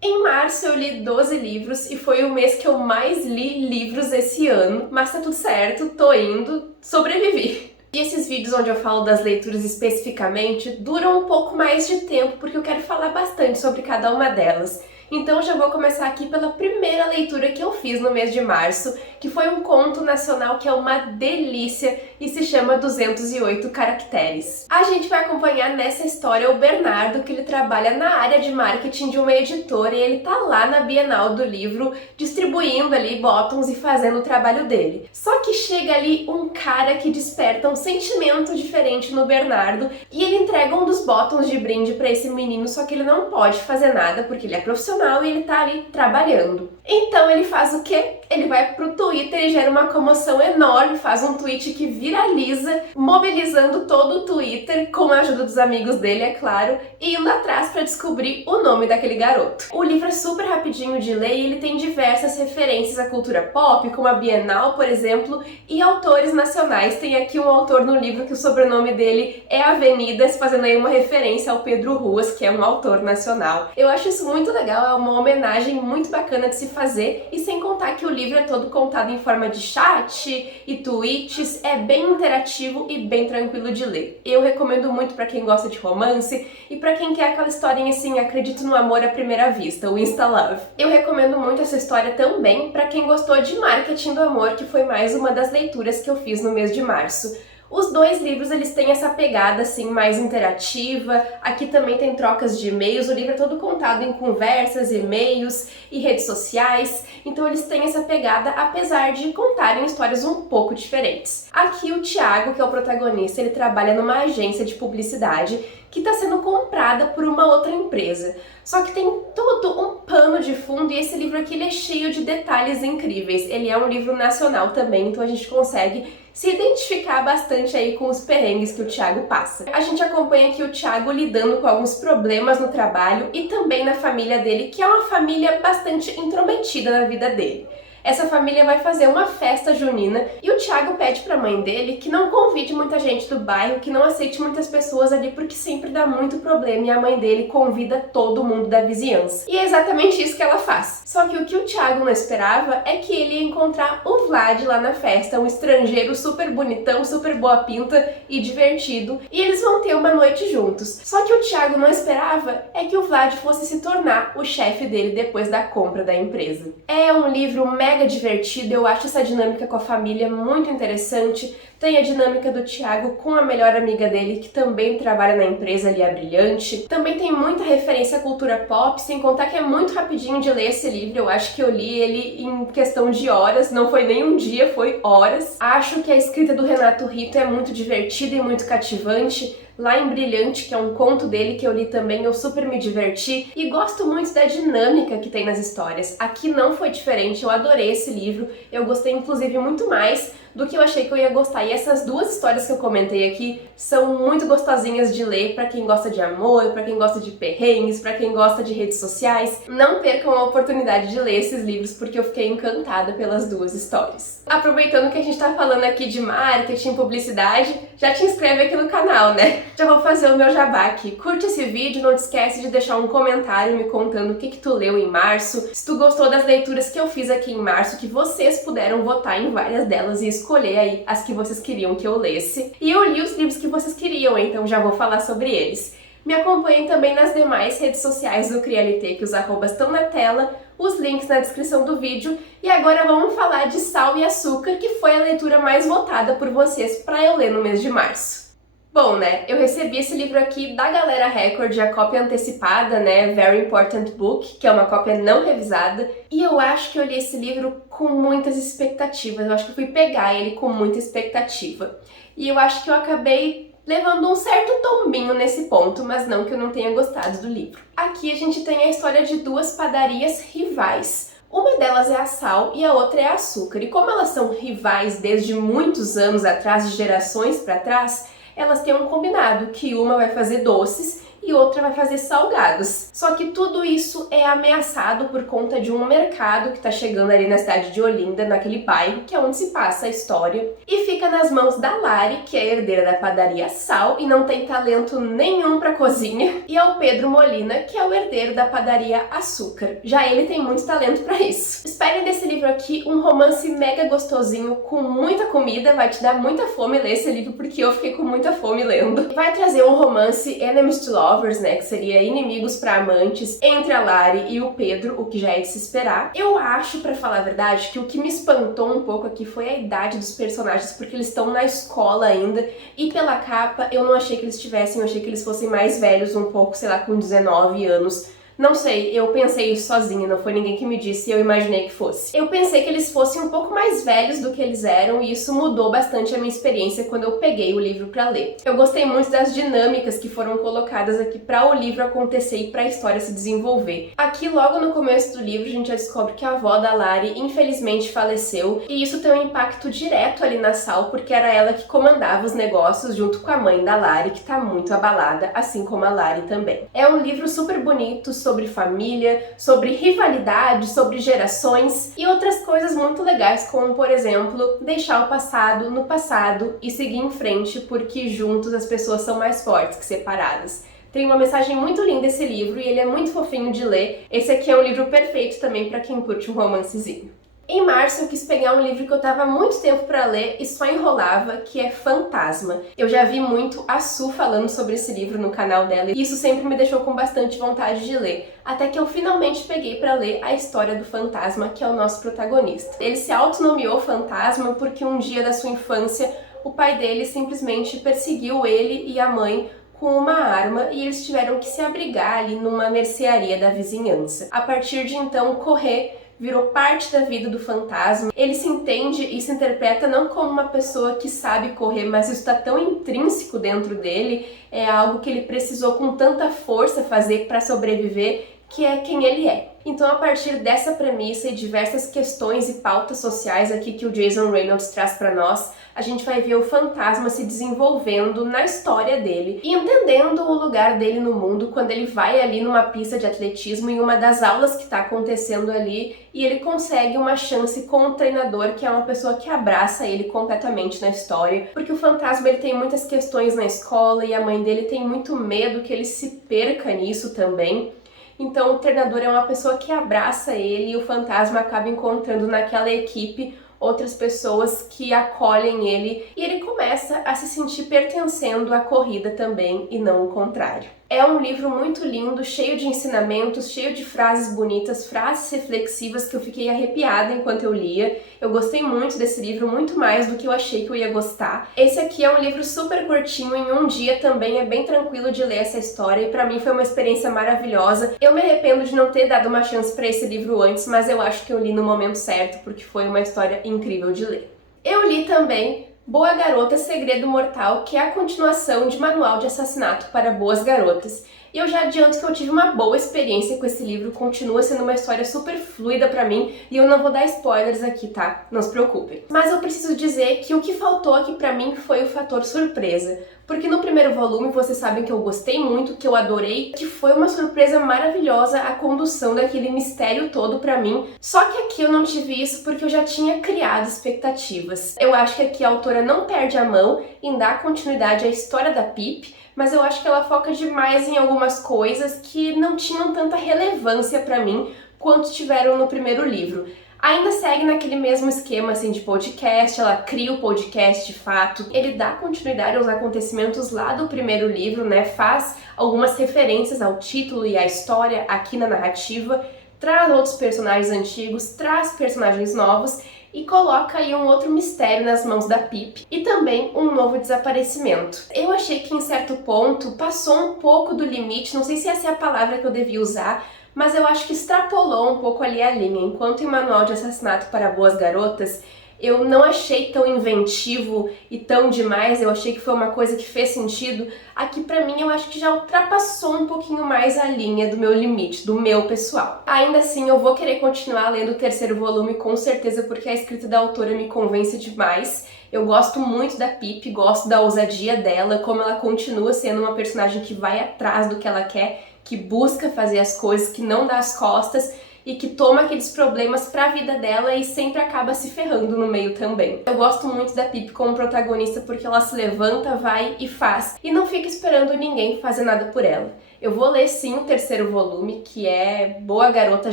Em março eu li 12 livros e foi o mês que eu mais li livros esse ano, mas tá tudo certo, tô indo, sobrevivi. E esses vídeos onde eu falo das leituras especificamente duram um pouco mais de tempo porque eu quero falar bastante sobre cada uma delas. Então eu já vou começar aqui pela primeira leitura que eu fiz no mês de março, que foi um conto nacional que é uma delícia e se chama 208 Caracteres. A gente vai acompanhar nessa história o Bernardo, que ele trabalha na área de marketing de uma editora e ele tá lá na Bienal do Livro distribuindo ali bottoms e fazendo o trabalho dele. Só que chega ali um cara que desperta um sentimento diferente no Bernardo e ele entrega um dos bottoms de brinde pra esse menino, só que ele não pode fazer nada porque ele é profissional e ele tá ali trabalhando. Então ele faz o quê? Ele vai pro Twitter e gera uma comoção enorme, faz um tweet que viraliza, mobilizando todo o Twitter, com a ajuda dos amigos dele, é claro, e indo atrás para descobrir o nome daquele garoto. O livro é super rapidinho de ler e ele tem diversas referências à cultura pop, como a Bienal, por exemplo, e autores nacionais. Tem aqui um autor no livro que o sobrenome dele é Avenidas, fazendo aí uma referência ao Pedro Ruas, que é um autor nacional. Eu acho isso muito legal, é uma homenagem muito bacana de se fazer, e sem contar que o livro é todo contado em forma de chat e tweets, é bem interativo e bem tranquilo de ler. Eu recomendo muito para quem gosta de romance e para quem quer aquela historinha assim, acredito no amor à primeira vista, o Insta Love. Eu recomendo muito essa história também para quem gostou de marketing do amor, que foi mais uma das leituras que eu fiz no mês de março. Os dois livros, eles têm essa pegada assim mais interativa. Aqui também tem trocas de e-mails. O livro é todo contado em conversas, e-mails e redes sociais. Então eles têm essa pegada, apesar de contarem histórias um pouco diferentes. Aqui o Thiago, que é o protagonista, ele trabalha numa agência de publicidade que está sendo comprada por uma outra empresa. Só que tem todo um pano de fundo e esse livro aqui ele é cheio de detalhes incríveis. Ele é um livro nacional também, então a gente consegue se identificar bastante aí com os perrengues que o Thiago passa. A gente acompanha aqui o Thiago lidando com alguns problemas no trabalho e também na família dele, que é uma família bastante intrometida na vida dele. Essa família vai fazer uma festa junina e o Thiago pede pra mãe dele que não convide muita gente do bairro, que não aceite muitas pessoas ali porque sempre dá muito problema, e a mãe dele convida todo mundo da vizinhança. E é exatamente isso que ela faz. Só que o que o Thiago não esperava é que ele ia encontrar o Vlad lá na festa, um estrangeiro super bonitão, super boa pinta e divertido, e eles vão ter uma noite juntos. Só que o Thiago não esperava é que o Vlad fosse se tornar o chefe dele depois da compra da empresa. É um livro mega divertido, eu acho essa dinâmica com a família muito interessante. Tem a dinâmica do Thiago com a melhor amiga dele, que também trabalha na empresa ali, a Brilhante. Também tem muita referência à cultura pop, sem contar que é muito rapidinho de ler esse livro. Eu acho que eu li ele em questão de horas, não foi nem um dia, foi horas. Acho que a escrita do Renato Rito é muito divertida e muito cativante. Lá em Brilhante, que é um conto dele que eu li também, eu super me diverti e gosto muito da dinâmica que tem nas histórias. Aqui não foi diferente, eu adorei esse livro, eu gostei inclusive muito mais do que eu achei que eu ia gostar. E essas duas histórias que eu comentei aqui são muito gostosinhas de ler para quem gosta de amor, para quem gosta de perrengues, para quem gosta de redes sociais. Não percam a oportunidade de ler esses livros porque eu fiquei encantada pelas duas histórias. Aproveitando que a gente tá falando aqui de marketing, publicidade, já te inscreve aqui no canal, né? Já vou fazer o meu jabá aqui. Curte esse vídeo, não te esquece de deixar um comentário me contando o que tu leu em março, se tu gostou das leituras que eu fiz aqui em março, que vocês puderam votar em várias delas e escolher aí as que vocês queriam que eu lesse. E eu li os livros que vocês queriam, então já vou falar sobre eles. Me acompanhem também nas demais redes sociais do Crialité, que os arrobas estão na tela, os links na descrição do vídeo. E agora vamos falar de Sal e Açúcar, que foi a leitura mais votada por vocês para eu ler no mês de março. Bom, né, eu recebi esse livro aqui da Galera Record, a cópia antecipada, né, Very Important Book, que é uma cópia não revisada, e eu acho que eu li esse livro com muitas expectativas, eu acho que eu fui pegar ele com muita expectativa. E eu acho que eu acabei levando um certo tombinho nesse ponto, mas não que eu não tenha gostado do livro. Aqui a gente tem a história de duas padarias rivais. Uma delas é a Sal e a outra é a Açúcar, e como elas são rivais desde muitos anos atrás, de gerações para trás, elas têm um combinado, que uma vai fazer doces e e outra vai fazer salgados. Só que tudo isso é ameaçado por conta de um mercado que tá chegando ali na cidade de Olinda, naquele bairro, que é onde se passa a história, e fica nas mãos da Lari, que é a herdeira da padaria Sal e não tem talento nenhum pra cozinha, e ao Pedro Molina, que é o herdeiro da padaria Açúcar. Já ele tem muito talento pra isso. Esperem desse livro aqui um romance mega gostosinho, com muita comida, vai te dar muita fome ler esse livro, porque eu fiquei com muita fome lendo. Vai trazer um romance enemies to lovers, né, que seria inimigos pra amantes, entre a Lari e o Pedro, o que já é de se esperar. Eu acho, pra falar a verdade, que o que me espantou um pouco aqui foi a idade dos personagens, porque eles estão na escola ainda, e pela capa eu não achei que eles tivessem, eu achei que eles fossem mais velhos, um pouco, sei lá, com 19 anos. Não sei, eu pensei isso sozinha, não foi ninguém que me disse e eu imaginei que fosse. Eu pensei que eles fossem um pouco mais velhos do que eles eram e isso mudou bastante a minha experiência quando eu peguei o livro pra ler. Eu gostei muito das dinâmicas que foram colocadas aqui pra o livro acontecer e pra história se desenvolver. Aqui, logo no começo do livro, a gente já descobre que a avó da Lari infelizmente faleceu e isso tem um impacto direto ali na Sal, porque era ela que comandava os negócios junto com a mãe da Lari, que tá muito abalada, assim como a Lari também. É um livro super bonito, sobre família, sobre rivalidade, sobre gerações e outras coisas muito legais, como, por exemplo, deixar o passado no passado e seguir em frente, porque juntos as pessoas são mais fortes que separadas. Tem uma mensagem muito linda esse livro e ele é muito fofinho de ler. Esse aqui é um livro perfeito também para quem curte um romancezinho. Em março eu quis pegar um livro que eu tava há muito tempo pra ler e só enrolava, que é Fantasma. Eu já vi muito a Su falando sobre esse livro no canal dela e isso sempre me deixou com bastante vontade de ler. Até que eu finalmente peguei pra ler a história do fantasma, que é o nosso protagonista. Ele se autonomeou fantasma porque um dia da sua infância o pai dele simplesmente perseguiu ele e a mãe com uma arma e eles tiveram que se abrigar ali numa mercearia da vizinhança. A partir de então, correr virou parte da vida do fantasma. Ele se entende e se interpreta não como uma pessoa que sabe correr, mas isso está tão intrínseco dentro dele, é algo que ele precisou com tanta força fazer para sobreviver, que é quem ele é. Então, a partir dessa premissa e diversas questões e pautas sociais aqui que o Jason Reynolds traz para nós, a gente vai ver o fantasma se desenvolvendo na história dele e entendendo o lugar dele no mundo quando ele vai ali numa pista de atletismo em uma das aulas que está acontecendo ali e ele consegue uma chance com um treinador que é uma pessoa que abraça ele completamente na história, porque o fantasma ele tem muitas questões na escola e a mãe dele tem muito medo que ele se perca nisso também. Então o treinador é uma pessoa que abraça ele e o fantasma acaba encontrando naquela equipe outras pessoas que acolhem ele e ele começa a se sentir pertencendo à corrida também e não o contrário. É um livro muito lindo, cheio de ensinamentos, cheio de frases bonitas, frases reflexivas que eu fiquei arrepiada enquanto eu lia. Eu gostei muito desse livro, muito mais do que eu achei que eu ia gostar. Esse aqui é um livro super curtinho, em um dia também é bem tranquilo de ler essa história e pra mim foi uma experiência maravilhosa. Eu me arrependo de não ter dado uma chance pra esse livro antes, mas eu acho que eu li no momento certo porque foi uma história incrível de ler. Eu li também Boa Garota, Segredo Mortal, que é a continuação de Manual de Assassinato para Boas Garotas. E eu já adianto que eu tive uma boa experiência com esse livro, continua sendo uma história super fluida pra mim, e eu não vou dar spoilers aqui, tá? Não se preocupem. Mas eu preciso dizer que o que faltou aqui pra mim foi o fator surpresa. Porque no primeiro volume, vocês sabem que eu gostei muito, que eu adorei, que foi uma surpresa maravilhosa a condução daquele mistério todo pra mim. Só que aqui eu não tive isso porque eu já tinha criado expectativas. Eu acho que aqui a autora não perde a mão em dar continuidade à história da Pip, mas eu acho que ela foca demais em algumas coisas que não tinham tanta relevância pra mim quanto tiveram no primeiro livro. Ainda segue naquele mesmo esquema assim de podcast, ela cria o podcast de fato, ele dá continuidade aos acontecimentos lá do primeiro livro, né? Faz algumas referências ao título e à história aqui na narrativa, traz outros personagens antigos, traz personagens novos e coloca aí um outro mistério nas mãos da Pip e também um novo desaparecimento. Eu achei que em certo ponto passou um pouco do limite, não sei se essa é a palavra que eu devia usar, mas eu acho que extrapolou um pouco ali a linha. Enquanto em Manual de Assassinato para Boas Garotas eu não achei tão inventivo e tão demais, eu achei que foi uma coisa que fez sentido. Aqui pra mim eu acho que já ultrapassou um pouquinho mais a linha do meu limite, do meu pessoal. Ainda assim eu vou querer continuar lendo o terceiro volume com certeza, porque a escrita da autora me convence demais. Eu gosto muito da Pip, gosto da ousadia dela, como ela continua sendo uma personagem que vai atrás do que ela quer, que busca fazer as coisas, que não dá as costas e que toma aqueles problemas pra vida dela e sempre acaba se ferrando no meio também. Eu gosto muito da Pip como protagonista porque ela se levanta, vai e faz, e não fica esperando ninguém fazer nada por ela. Eu vou ler sim o terceiro volume, que é Boa Garota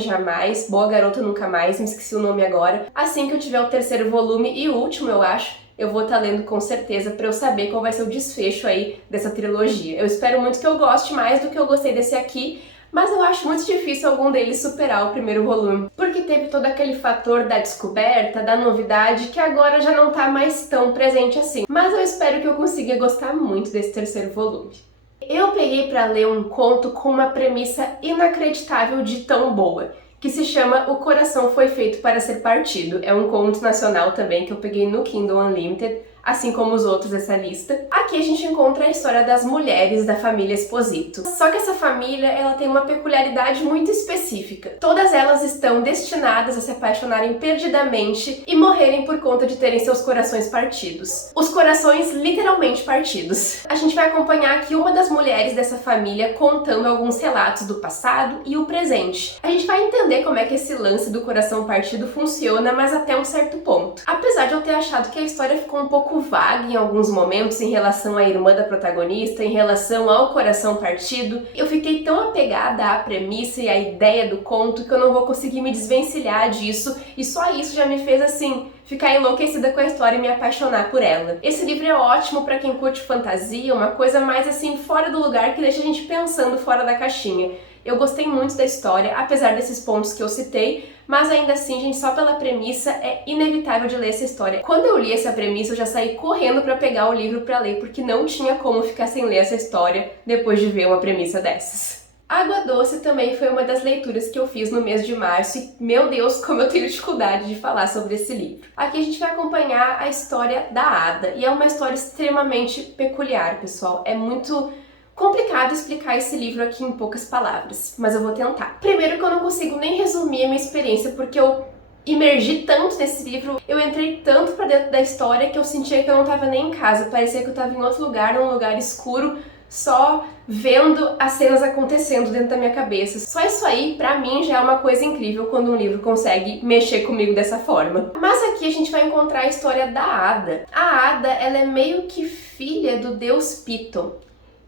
Jamais, Boa Garota Nunca Mais, me esqueci o nome agora. Assim que eu tiver o terceiro volume e o último, eu acho, eu vou estar lendo com certeza pra eu saber qual vai ser o desfecho aí dessa trilogia. Eu espero muito que eu goste mais do que eu gostei desse aqui, mas eu acho muito difícil algum deles superar o primeiro volume, porque teve todo aquele fator da descoberta, da novidade, que agora já não tá mais tão presente assim. Mas eu espero que eu consiga gostar muito desse terceiro volume. Eu peguei pra ler um conto com uma premissa inacreditável de tão boa, que se chama O Coração Foi Feito para Ser Partido. É um conto nacional também que eu peguei no Kindle Unlimited, assim como os outros dessa lista. Aqui a gente encontra a história das mulheres da família Esposito. Só que essa família, ela tem uma peculiaridade muito específica. Todas elas estão destinadas a se apaixonarem perdidamente e morrerem por conta de terem seus corações partidos. Os corações literalmente partidos. A gente vai acompanhar aqui uma das mulheres dessa família contando alguns relatos do passado e o presente. A gente vai entender como é que esse lance do coração partido funciona, mas até um certo ponto. Apesar de eu ter achado que a história ficou um pouco vaga em alguns momentos em relação à irmã da protagonista, em relação ao coração partido, eu fiquei tão apegada à premissa e à ideia do conto que eu não vou conseguir me desvencilhar disso, e só isso já me fez assim ficar enlouquecida com a história e me apaixonar por ela. Esse livro é ótimo pra quem curte fantasia, uma coisa mais assim fora do lugar, que deixa a gente pensando fora da caixinha. Eu gostei muito da história, apesar desses pontos que eu citei, mas ainda assim, gente, só pela premissa é inevitável de ler essa história. Quando eu li essa premissa, eu já saí correndo pra pegar o livro pra ler, porque não tinha como ficar sem ler essa história depois de ver uma premissa dessas. Água Doce também foi uma das leituras que eu fiz no mês de março e, meu Deus, como eu tenho dificuldade de falar sobre esse livro. Aqui a gente vai acompanhar a história da Ada, e é uma história extremamente peculiar, pessoal. É muito complicado explicar esse livro aqui em poucas palavras, mas eu vou tentar. Primeiro que eu não consigo nem resumir a minha experiência, porque eu imergi tanto nesse livro, eu entrei tanto pra dentro da história que eu sentia que eu não tava nem em casa, parecia que eu tava em outro lugar, num lugar escuro, só vendo as cenas acontecendo dentro da minha cabeça. Só isso aí, pra mim, já é uma coisa incrível quando um livro consegue mexer comigo dessa forma. Mas aqui a gente vai encontrar a história da Ada. A Ada, ela é meio que filha do deus Piton.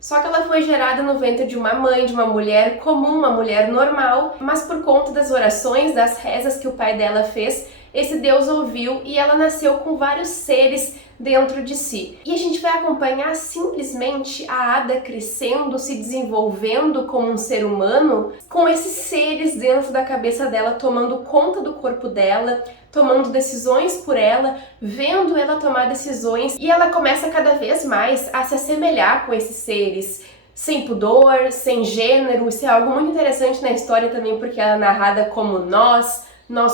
Só que ela foi gerada no ventre de uma mãe, de uma mulher comum, uma mulher normal, mas por conta das orações, das rezas que o pai dela fez, esse Deus ouviu e ela nasceu com vários seres dentro de si. E a gente vai acompanhar simplesmente a Ada crescendo, se desenvolvendo como um ser humano, com esses seres dentro da cabeça dela, tomando conta do corpo dela, tomando decisões por ela, vendo ela tomar decisões, e ela começa cada vez mais a se assemelhar com esses seres, sem pudor, sem gênero. Isso é algo muito interessante na história também, porque ela é narrada como nós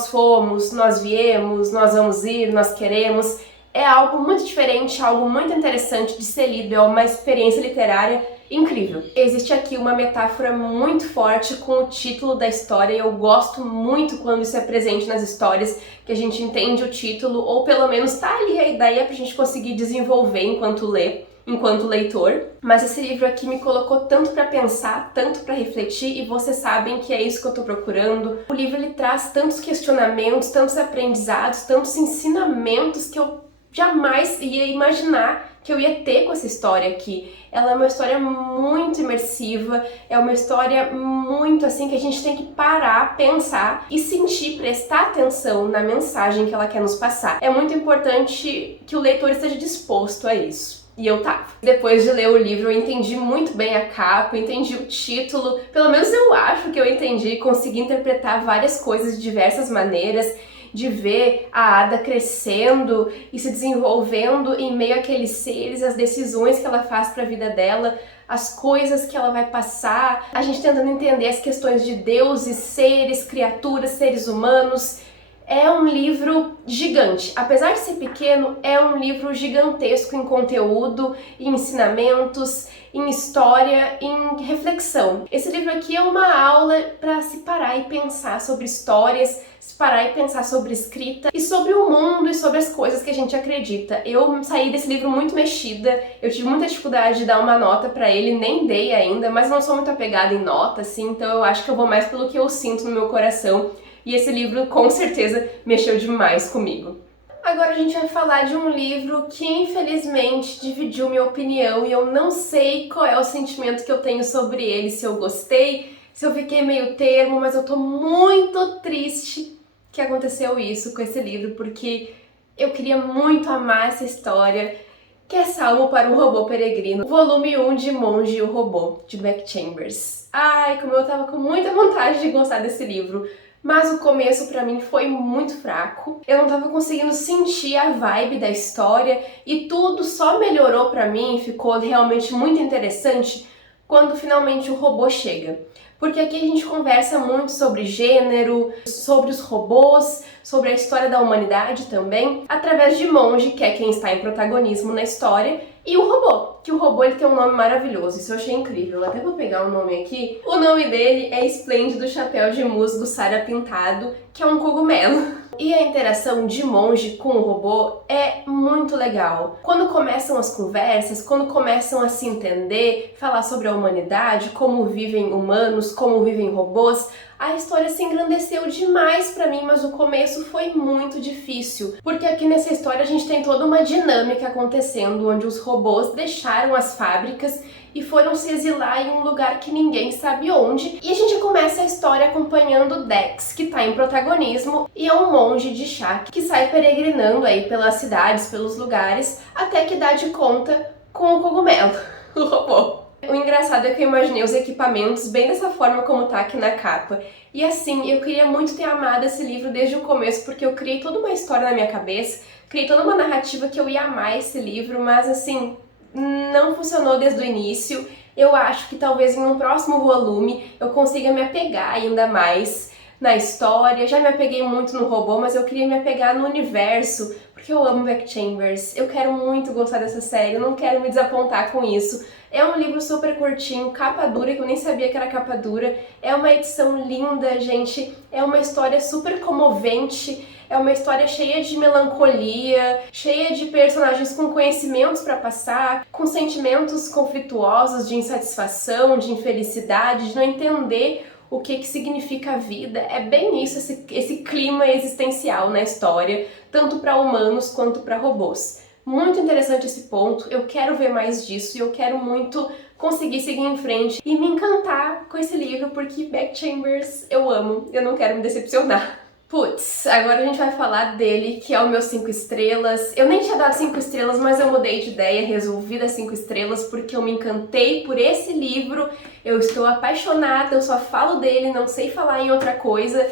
fomos, nós viemos, nós vamos ir, nós queremos. É algo muito diferente, algo muito interessante de ser lido, é uma experiência literária incrível. Existe aqui uma metáfora muito forte com o título da história, e eu gosto muito quando isso é presente nas histórias, que a gente entende o título, ou pelo menos tá ali a ideia pra gente conseguir desenvolver enquanto lê, enquanto leitor. Mas esse livro aqui me colocou tanto pra pensar, tanto pra refletir, e vocês sabem que é isso que eu tô procurando. O livro ele traz tantos questionamentos, tantos aprendizados, tantos ensinamentos que eu jamais ia imaginar que eu ia ter com essa história aqui. Ela é uma história muito imersiva, é uma história muito assim que a gente tem que parar, pensar e sentir, prestar atenção na mensagem que ela quer nos passar. É muito importante que o leitor esteja disposto a isso. E eu tava. Depois de ler o livro, eu entendi muito bem a capa, entendi o título, pelo menos eu acho que eu entendi, consegui interpretar várias coisas de diversas maneiras, de ver a Ada crescendo e se desenvolvendo em meio àqueles seres, as decisões que ela faz para a vida dela, as coisas que ela vai passar, a gente tentando entender as questões de deuses, seres, criaturas, seres humanos. É um livro gigante. Apesar de ser pequeno, é um livro gigantesco em conteúdo, em ensinamentos, em história, em reflexão. Esse livro aqui é uma aula para se parar e pensar sobre histórias, se parar e pensar sobre escrita e sobre o mundo e sobre as coisas que a gente acredita. Eu saí desse livro muito mexida, eu tive muita dificuldade de dar uma nota para ele, nem dei ainda, mas não sou muito apegada em nota, assim, então eu acho que eu vou mais pelo que eu sinto no meu coração. E esse livro, com certeza, mexeu demais comigo. Agora a gente vai falar de um livro que, infelizmente, dividiu minha opinião e eu não sei qual é o sentimento que eu tenho sobre ele, se eu gostei, se eu fiquei meio termo, mas eu tô muito triste que aconteceu isso com esse livro, porque eu queria muito amar essa história, que é Salmo para um Robô Peregrino, volume 1 de Monge e o Robô, de Beck Chambers. Ai, como eu tava com muita vontade de gostar desse livro, mas o começo pra mim foi muito fraco. Eu não tava conseguindo sentir a vibe da história e tudo só melhorou pra mim, ficou realmente muito interessante quando finalmente o robô chega. Porque aqui a gente conversa muito sobre gênero, sobre os robôs, sobre a história da humanidade também, através de Monge, que é quem está em protagonismo na história, e o robô, que o robô ele tem um nome maravilhoso, isso eu achei incrível, eu até vou pegar o nome aqui. O nome dele é Esplêndido Chapéu de Musgo Sarapintado, que é um cogumelo. E a interação de Monge com o robô é muito legal. Quando começam as conversas, quando começam a se entender, falar sobre a humanidade, como vivem humanos, como vivem robôs, a história se engrandeceu demais pra mim, mas o começo foi muito difícil. Porque aqui nessa história a gente tem toda uma dinâmica acontecendo, onde os robôs deixaram as fábricas e foram se exilar em um lugar que ninguém sabe onde. E a gente começa a história acompanhando Dex, que tá em protagonismo, e é um monge de chá que sai peregrinando aí pelas cidades, pelos lugares, até que dá de conta com o cogumelo, o robô. O engraçado é que eu imaginei os equipamentos bem dessa forma como tá aqui na capa. E assim, eu queria muito ter amado esse livro desde o começo, porque eu criei toda uma história na minha cabeça, criei toda uma narrativa que eu ia amar esse livro, mas assim, não funcionou desde o início. Eu acho que talvez em um próximo volume eu consiga me apegar ainda mais na história. Já me apeguei muito no robô, mas eu queria me apegar no universo, porque eu amo Beck Chambers. Eu quero muito gostar dessa série, eu não quero me desapontar com isso. É um livro super curtinho, capa dura, que eu nem sabia que era capa dura. É uma edição linda, gente. É uma história super comovente. É uma história cheia de melancolia, cheia de personagens com conhecimentos para passar, com sentimentos conflituosos de insatisfação, de infelicidade, de não entender o que significa a vida. É bem isso, esse clima existencial na história, tanto para humanos quanto para robôs. Muito interessante esse ponto, eu quero ver mais disso e eu quero muito conseguir seguir em frente e me encantar com esse livro, porque Beck Chambers eu amo, eu não quero me decepcionar. Putz, agora a gente vai falar dele, que é o meu 5 estrelas. Eu nem tinha dado 5 estrelas, mas eu mudei de ideia, resolvi dar 5 estrelas porque eu me encantei por esse livro. Eu estou apaixonada, eu só falo dele, não sei falar em outra coisa.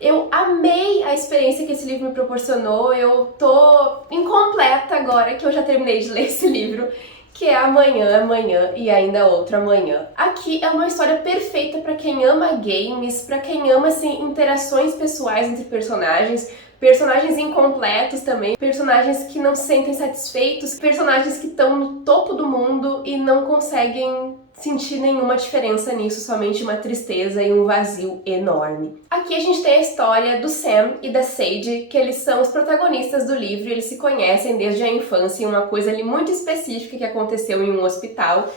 Eu amei a experiência que esse livro me proporcionou, eu tô incompleta agora que eu já terminei de ler esse livro, que é Amanhã, Amanhã e Ainda Outro Amanhã. Aqui é uma história perfeita para quem ama games, para quem ama assim, interações pessoais entre personagens, personagens incompletos também, personagens que não se sentem satisfeitos, personagens que estão no topo do mundo e não conseguem sentir nenhuma diferença nisso, somente uma tristeza e um vazio enorme. Aqui a gente tem a história do Sam e da Sage, que eles são os protagonistas do livro, eles se conhecem desde a infância em uma coisa ali muito específica que aconteceu em um hospital,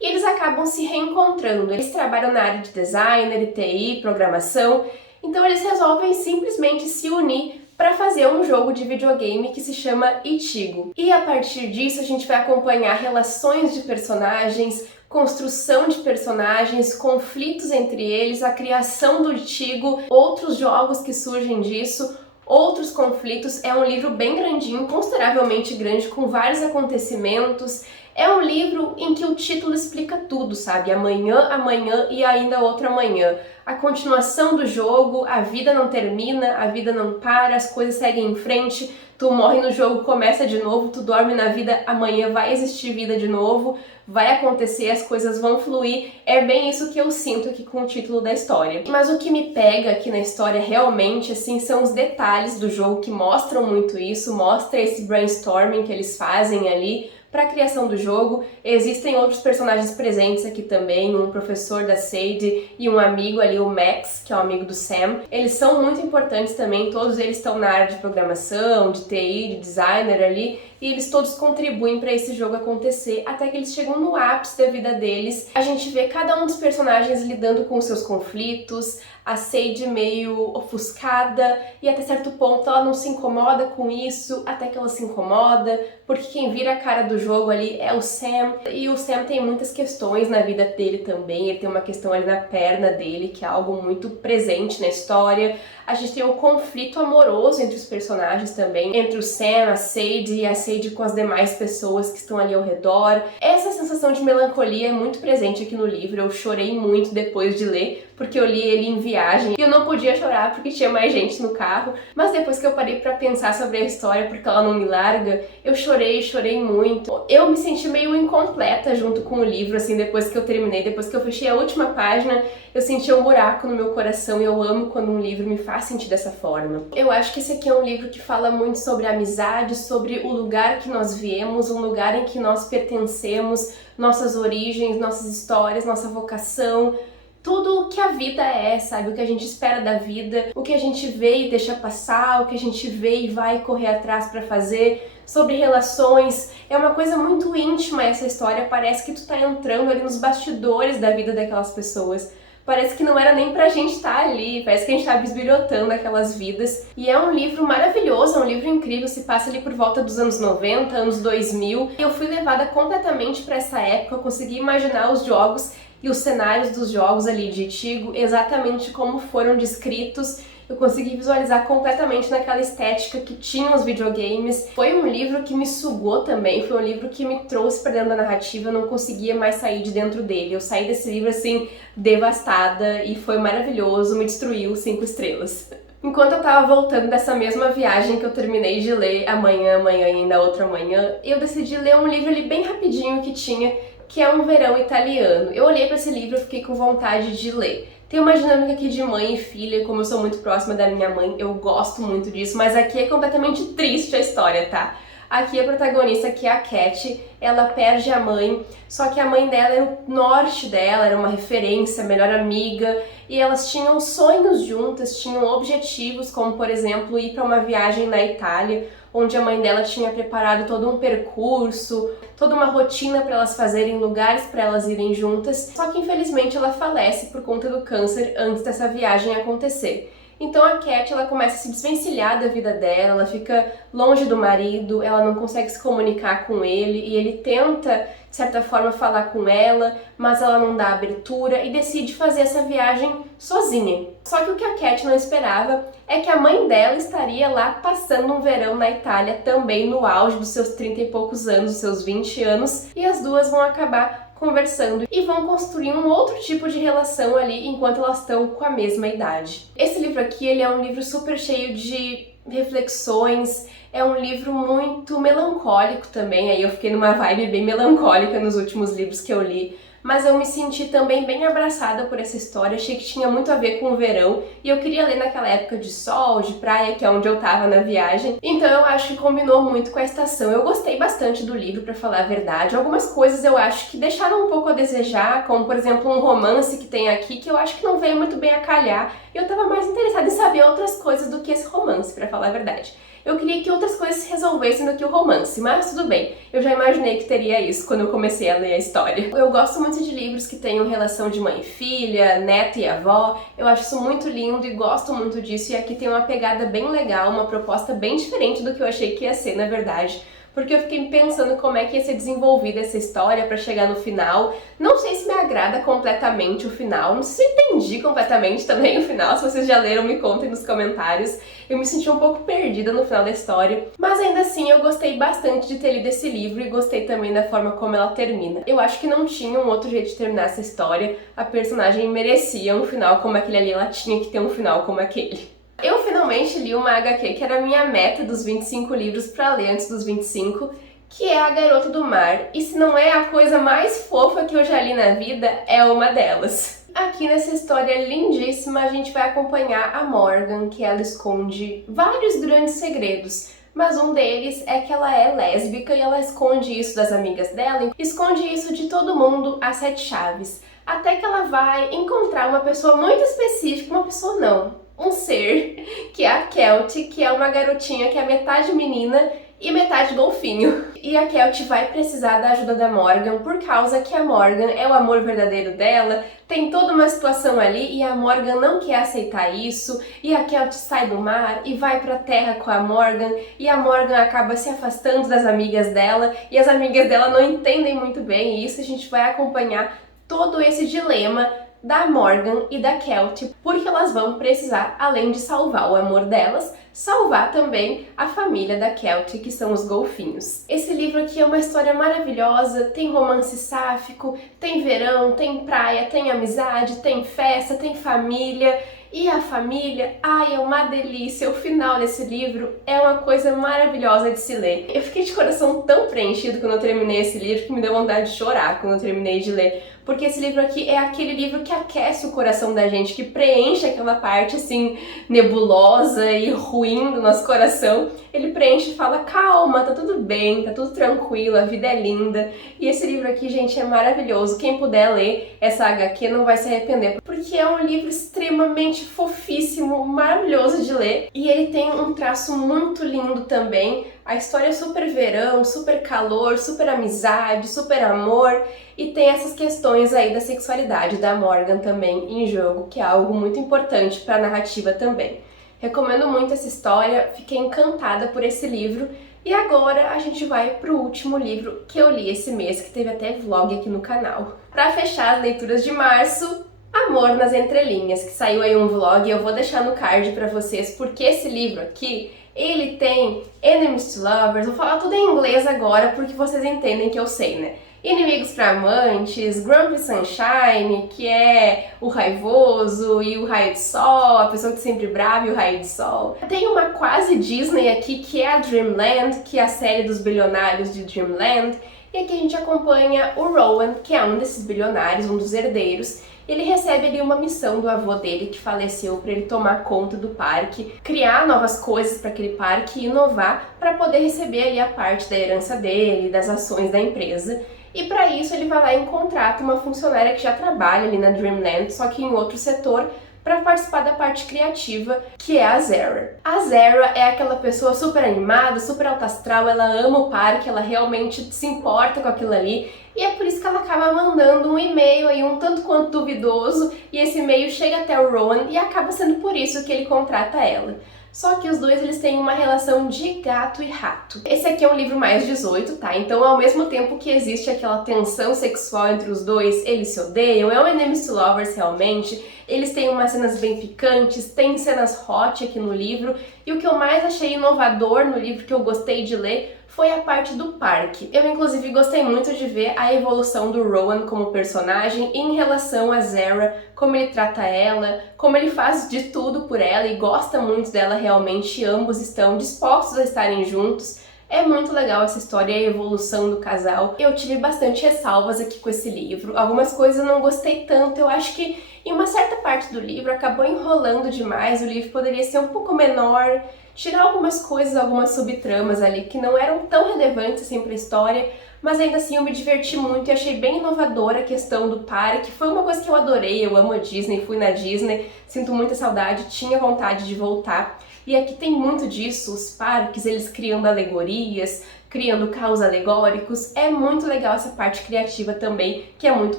e eles acabam se reencontrando. Eles trabalham na área de designer, TI, programação, então eles resolvem simplesmente se unir para fazer um jogo de videogame que se chama Ichigo. E a partir disso a gente vai acompanhar relações de personagens, construção de personagens, conflitos entre eles, a criação do Ichigo, outros jogos que surgem disso, outros conflitos. É um livro bem grandinho, consideravelmente grande, com vários acontecimentos. É um livro em que o título explica tudo, sabe? Amanhã, amanhã e ainda outro amanhã. A continuação do jogo, a vida não termina, a vida não para, as coisas seguem em frente, tu morre no jogo, começa de novo, tu dorme na vida, amanhã vai existir vida de novo, vai acontecer, as coisas vão fluir. É bem isso que eu sinto aqui com o título da história. Mas o que me pega aqui na história realmente, assim, são os detalhes do jogo que mostram muito isso, mostra esse brainstorming que eles fazem ali para a criação do jogo. Existem outros personagens presentes aqui também, um professor da Sadie e um amigo ali, o Max, que é o amigo do Sam. Eles são muito importantes também, todos eles estão na área de programação, de TI, de designer ali, e eles todos contribuem para esse jogo acontecer, até que eles chegam no ápice da vida deles. A gente vê cada um dos personagens lidando com os seus conflitos, a Sadie meio ofuscada, e até certo ponto ela não se incomoda com isso, até que ela se incomoda, porque quem vira a cara do jogo ali é o Sam, e o Sam tem muitas questões na vida dele também, ele tem uma questão ali na perna dele, que é algo muito presente na história. A gente tem um conflito amoroso entre os personagens também, entre o Sam, a Sadie e a Sadie com as demais pessoas que estão ali ao redor. Essa sensação de melancolia é muito presente aqui no livro, eu chorei muito depois de ler, porque eu li ele em viagem e eu não podia chorar porque tinha mais gente no carro, mas depois que eu parei pra pensar sobre a história, porque ela não me larga, eu chorei muito. Eu me senti meio incompleta junto com o livro, assim, depois que eu terminei, depois que eu fechei a última página, eu senti um buraco no meu coração e eu amo quando um livro me faz sentir dessa forma. Eu acho que esse aqui é um livro que fala muito sobre amizade, sobre o lugar que nós viemos, um lugar em que nós pertencemos, nossas origens, nossas histórias, nossa vocação, tudo o que a vida é, sabe? O que a gente espera da vida, o que a gente vê e deixa passar, o que a gente vê e vai correr atrás pra fazer, sobre relações. É uma coisa muito íntima essa história, parece que tu tá entrando ali nos bastidores da vida daquelas pessoas. Parece que não era nem pra gente estar ali, parece que a gente tá bisbilhotando aquelas vidas. E é um livro maravilhoso, é um livro incrível, se passa ali por volta dos anos 90, anos 2000. E eu fui levada completamente pra essa época, eu consegui imaginar os jogos e os cenários dos jogos ali de Ichigo exatamente como foram descritos. Eu consegui visualizar completamente naquela estética que tinham os videogames. Foi um livro que me sugou também, foi um livro que me trouxe pra dentro da narrativa, eu não conseguia mais sair de dentro dele. Eu saí desse livro assim, devastada, e foi maravilhoso, me destruiu 5 estrelas. Enquanto eu tava voltando dessa mesma viagem que eu terminei de ler amanhã, amanhã e ainda outra amanhã, eu decidi ler um livro ali bem rapidinho que tinha, que é Um Verão Italiano. Eu olhei pra esse livro e fiquei com vontade de ler. Tem uma dinâmica aqui de mãe e filha, como eu sou muito próxima da minha mãe, eu gosto muito disso, mas aqui é completamente triste a história, tá? Aqui a protagonista, que é a Cat, ela perde a mãe, só que a mãe dela era o norte dela, era uma referência, melhor amiga, e elas tinham sonhos juntas, tinham objetivos, como por exemplo ir para uma viagem na Itália, onde a mãe dela tinha preparado todo um percurso, toda uma rotina para elas fazerem, lugares para elas irem juntas, só que infelizmente ela falece por conta do câncer antes dessa viagem acontecer. Então a Cat, ela começa a se desvencilhar da vida dela, ela fica longe do marido, ela não consegue se comunicar com ele e ele tenta, de certa forma, falar com ela, mas ela não dá abertura e decide fazer essa viagem sozinha. Só que o que a Cat não esperava é que a mãe dela estaria lá passando um verão na Itália também no auge dos seus 30 e poucos anos, dos seus 20 anos, e as duas vão acabar conversando e vão construir um outro tipo de relação ali enquanto elas estão com a mesma idade. Esse livro aqui, ele é um livro super cheio de reflexões, é um livro muito melancólico também, aí eu fiquei numa vibe bem melancólica nos últimos livros que eu li, mas eu me senti também bem abraçada por essa história, achei que tinha muito a ver com o verão, e eu queria ler naquela época de sol, de praia, que é onde eu tava na viagem, então eu acho que combinou muito com a estação. Eu gostei bastante do livro, pra falar a verdade. Algumas coisas eu acho que deixaram um pouco a desejar, como por exemplo um romance que tem aqui, que eu acho que não veio muito bem a calhar, e eu tava mais interessada em saber outras coisas do que esse romance, pra falar a verdade. Eu queria que outras coisas se resolvessem do que o romance, mas tudo bem, eu já imaginei que teria isso quando eu comecei a ler a história. Eu gosto muito de livros que tenham relação de mãe e filha, neto e avó, eu acho isso muito lindo e gosto muito disso, e aqui tem uma pegada bem legal, uma proposta bem diferente do que eu achei que ia ser, na verdade. porque eu fiquei pensando como é que ia ser desenvolvida essa história pra chegar no final. Não sei se me agrada completamente o final, não sei se eu entendi completamente também o final, se vocês já leram me contem nos comentários. Eu me senti um pouco perdida no final da história, mas ainda assim eu gostei bastante de ter lido esse livro e gostei também da forma como ela termina. Eu acho que não tinha um outro jeito de terminar essa história, a personagem merecia um final como aquele ali, ela tinha que ter um final como aquele. Eu finalmente li uma HQ que era a minha meta dos 25 livros pra ler antes dos 25, que é A Garota do Mar, e se não é a coisa mais fofa que eu já li na vida, é uma delas. Aqui nessa história lindíssima a gente vai acompanhar a Morgan, que ela esconde vários grandes segredos, mas um deles é que ela é lésbica e ela esconde isso das amigas dela, esconde isso de todo mundo às 7 chaves, até que ela vai encontrar uma pessoa muito específica, uma pessoa não, um ser, que é a Kelt, que é uma garotinha que é metade menina e metade golfinho. E a Kelt vai precisar da ajuda da Morgan por causa que a Morgan é o amor verdadeiro dela, tem toda uma situação ali e a Morgan não quer aceitar isso, e a Kelt sai do mar e vai pra terra com a Morgan, e a Morgan acaba se afastando das amigas dela, e as amigas dela não entendem muito bem isso, a gente vai acompanhar todo esse dilema da Morgan e da Kelt, porque elas vão precisar, além de salvar o amor delas, salvar também a família da Kelt, que são os golfinhos. Esse livro aqui é uma história maravilhosa, tem romance sáfico, tem verão, tem praia, tem amizade, tem festa, tem família. E a família, ai, é uma delícia, o final desse livro é uma coisa maravilhosa de se ler. Eu fiquei de coração tão preenchido quando eu terminei esse livro que me deu vontade de chorar quando eu terminei de ler, porque esse livro aqui é aquele livro que aquece o coração da gente, que preenche aquela parte assim nebulosa e ruim do nosso coração. Ele preenche e fala, calma, tá tudo bem, tá tudo tranquilo, a vida é linda. E esse livro aqui, gente, é maravilhoso. Quem puder ler essa HQ não vai se arrepender, porque é um livro extremamente fofíssimo, maravilhoso de ler. E ele tem um traço muito lindo também. A história é super verão, super calor, super amizade, super amor. E tem essas questões aí da sexualidade da Morgan também em jogo, que é algo muito importante para a narrativa também. Recomendo muito essa história, fiquei encantada por esse livro. E agora a gente vai pro último livro que eu li esse mês, que teve até vlog aqui no canal. Para fechar as leituras de março, Amor nas Entrelinhas, que saiu aí um vlog e eu vou deixar no card para vocês, porque esse livro aqui, ele tem Enemies to Lovers, vou falar tudo em inglês agora porque vocês entendem que eu sei, né? Inimigos para amantes, Grumpy Sunshine, que é o raivoso e o raio de sol, a pessoa que sempre brava e o raio de sol. Tem uma quase Disney aqui, que é a Dreamland, que é a série dos bilionários de Dreamland. E aqui a gente acompanha o Rowan, que é um desses bilionários, um dos herdeiros. Ele recebe ali uma missão do avô dele que faleceu para ele tomar conta do parque, criar novas coisas para aquele parque e inovar para poder receber ali a parte da herança dele, das ações da empresa. E para isso ele vai lá e contrata uma funcionária que já trabalha ali na Dreamland, só que em outro setor, para participar da parte criativa, que é a Zara. A Zara é aquela pessoa super animada, super alta astral, ela ama o parque, ela realmente se importa com aquilo ali, e é por isso que ela acaba mandando um e-mail aí um tanto quanto duvidoso, e esse e-mail chega até o Rowan e acaba sendo por isso que ele contrata ela. Só que os dois eles têm uma relação de gato e rato. Esse aqui é um livro mais 18, tá? Então ao mesmo tempo que existe aquela tensão sexual entre os dois, eles se odeiam, é um enemies to lovers realmente, eles têm umas cenas bem picantes, tem cenas hot aqui no livro, e o que eu mais achei inovador no livro, que eu gostei de ler, foi a parte do parque. Eu inclusive gostei muito de ver a evolução do Rowan como personagem em relação a Zara, como ele trata ela, como ele faz de tudo por ela e gosta muito dela realmente, e ambos estão dispostos a estarem juntos. É muito legal essa história, a evolução do casal. Eu tive bastante ressalvas aqui com esse livro, algumas coisas eu não gostei tanto, eu acho que em uma certa parte do livro acabou enrolando demais, o livro poderia ser um pouco menor, tirar algumas coisas, algumas subtramas ali que não eram tão relevantes assim para a história, mas ainda assim eu me diverti muito e achei bem inovadora a questão do parque. Foi uma coisa que eu adorei, eu amo a Disney, fui na Disney, sinto muita saudade, tinha vontade de voltar. E aqui tem muito disso, os parques, eles criando alegorias, criando caos alegóricos. É muito legal essa parte criativa também, que é muito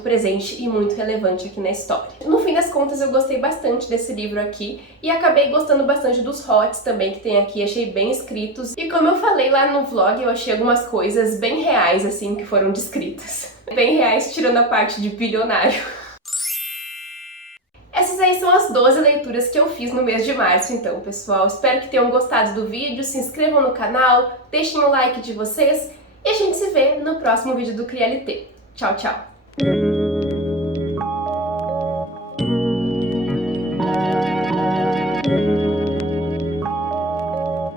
presente e muito relevante aqui na história. No fim das contas, eu gostei bastante desse livro aqui e acabei gostando bastante dos hots também que tem aqui, achei bem escritos. E como eu falei lá no vlog, eu achei algumas coisas bem reais, assim, que foram descritas. Bem reais, tirando a parte de bilionário. Essas aí são as 12 leituras que eu fiz no mês de março, então, pessoal. Espero que tenham gostado do vídeo, se inscrevam no canal, deixem o like de vocês e a gente se vê no próximo vídeo do CriaLT. Tchau, tchau!